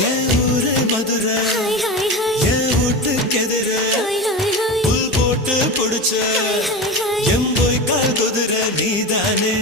என் ஊரு மதுரை என் வீட்டுக்கு எதிர புல் போட்டு பிடிச்ச எம்போய் கால் குதிரை நீதானே